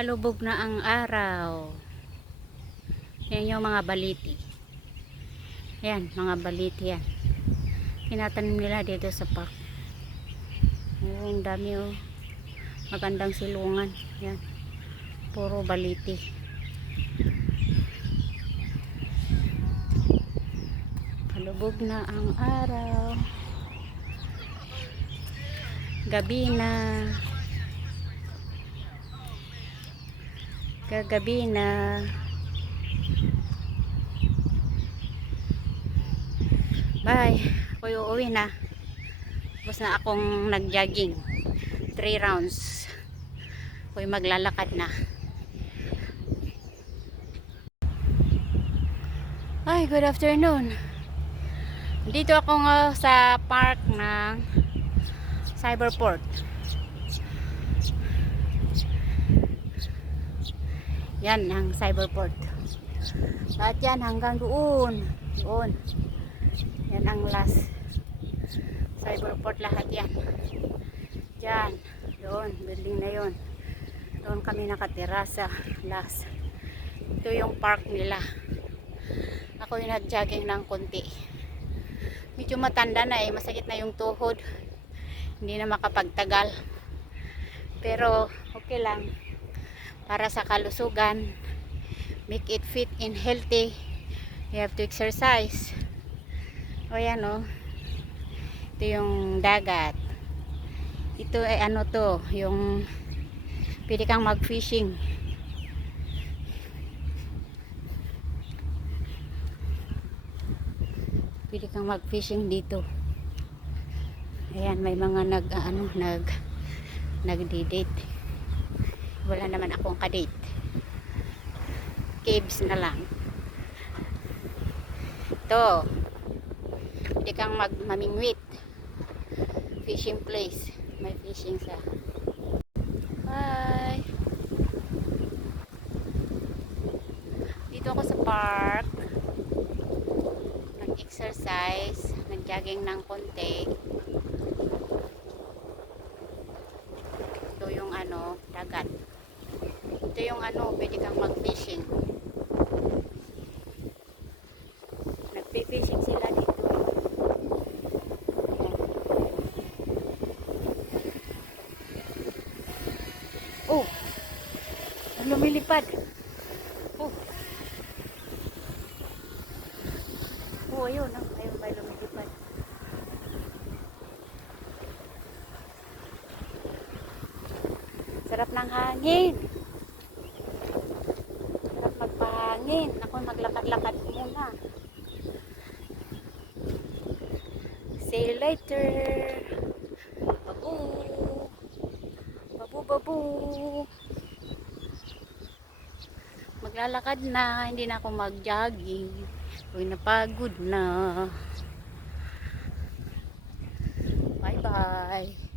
Palubog na ang araw. Yan yung mga baliti. Yan, mga baliti yan. Tinatanim nila dito sa park. Ang dami oh. Magandang silungan. Yan. Puro baliti. Palubog na ang araw. Gabi na. Gagabi na. Bye. Ako'y uuwi na. Tapos na akong nag-jogging. 3 rounds. Ako'y maglalakad na. Ay, good afternoon. Dito ako sa park ng Cyberport. Yan ang Cyberport. Lahat yan hanggang doon. Doon. Yan ang last. Cyberport lahat yan. Diyan. Doon. Building na yon. Doon kami nakatira sa last. Ito yung park nila. Ako yung nag-jogging ng konti. Medyo matanda na masakit na yung tuhod. Hindi na makapagtagal. Pero okay lang. Para sa kalusugan, make it fit and healthy, you have to exercise. O yan o. Ito yung dagat. Ito ay ano to, yung pwede kang mag-fishing. Pwede kang mag-fishing dito. Ayan, may mga nagdi-date. Wala naman akong kadate. Caves na lang. Ito. Pwede kang mamingwit. Fishing place. May fishing sa. Bye. Dito ako sa park. Nag-exercise. Nag-jogging ng konti. Ito yung dagat. Ito yung pwede kang mag-fishing. Nagpi-fishing sila dito. Oh! Lumilipad. Oh! Oh, ayun. Ayun may lumilipad. Sarap ng hangin. Sarap magpahangin. Ako maglakad-lakad muna. See you later. Babu. Babu, babu. Maglalakad na. Hindi na ako mag-jogging. Uy, napagod na. Bye-bye.